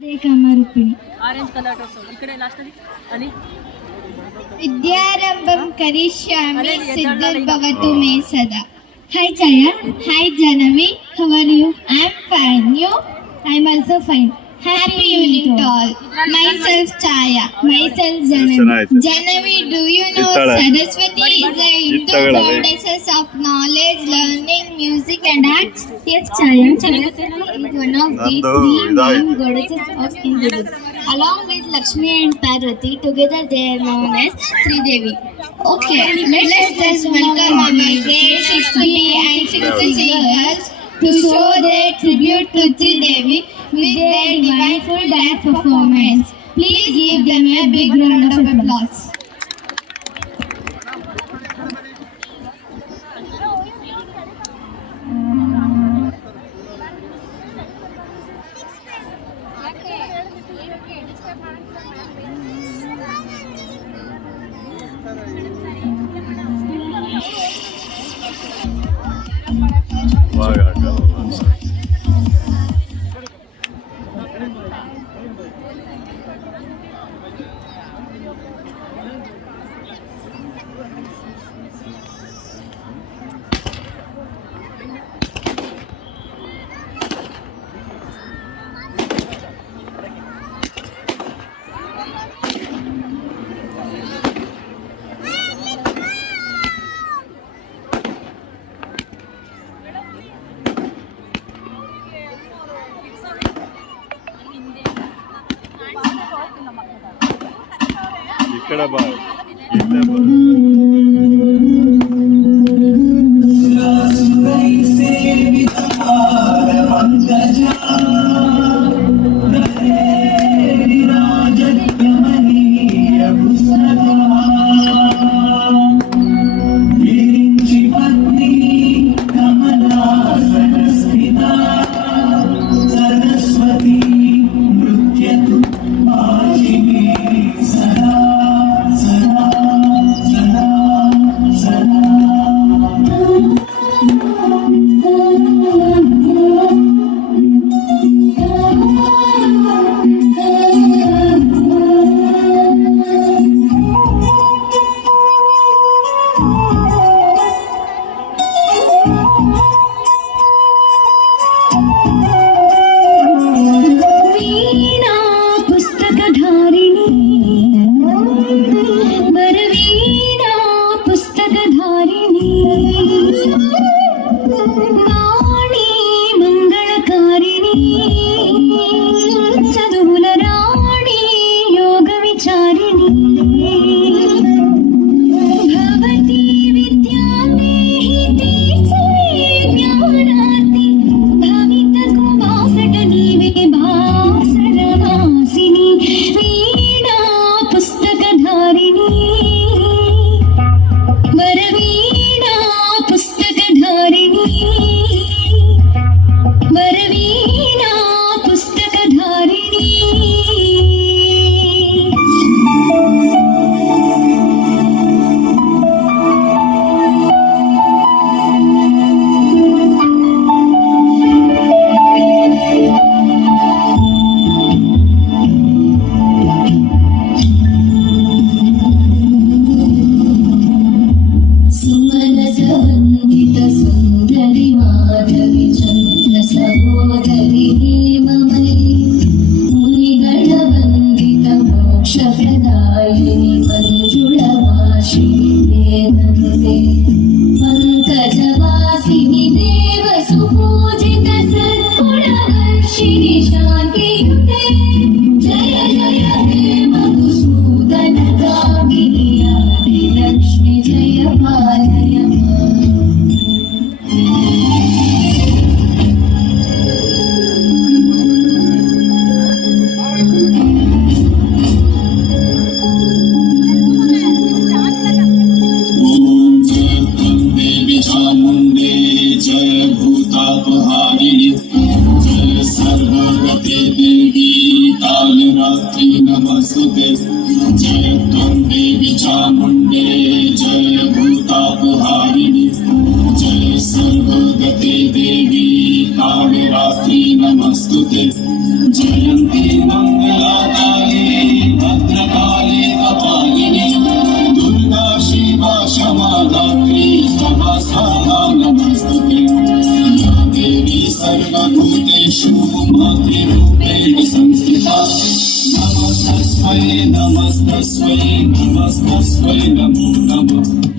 Kamarupini orange colour ಈ ಕಡೆ last ಅಲ್ಲಿ ವಿದ್ಯಾರಂಭಂ ಕರಿಷ್ಯಾಮಿ ಸಿದ್ಧಿರ್ಭವತು ಮೇ ಸದಾ. Hi Chaya. Hi Janavi. How are you? I'm fine. You? I'm also fine. Happy evening to all. Myself Chaya. Myself Janavi. Janavi, do you know Saraswati is the Hindu goddess of knowledge, learning, music and arts? Yes Chaya. Saraswati is one of the three main goddesses of Hindu. Along with Lakshmi and Parvati, together they are known as Tridevi. Okay, let's just welcome our grade 6B and 6C girls to show their tribute to Tridevi with their divine full dance performance. Please give them a big round of applause. ఇక్కడ బా नमस्तुते जयन्ती नमस्तस्वै नमो नमः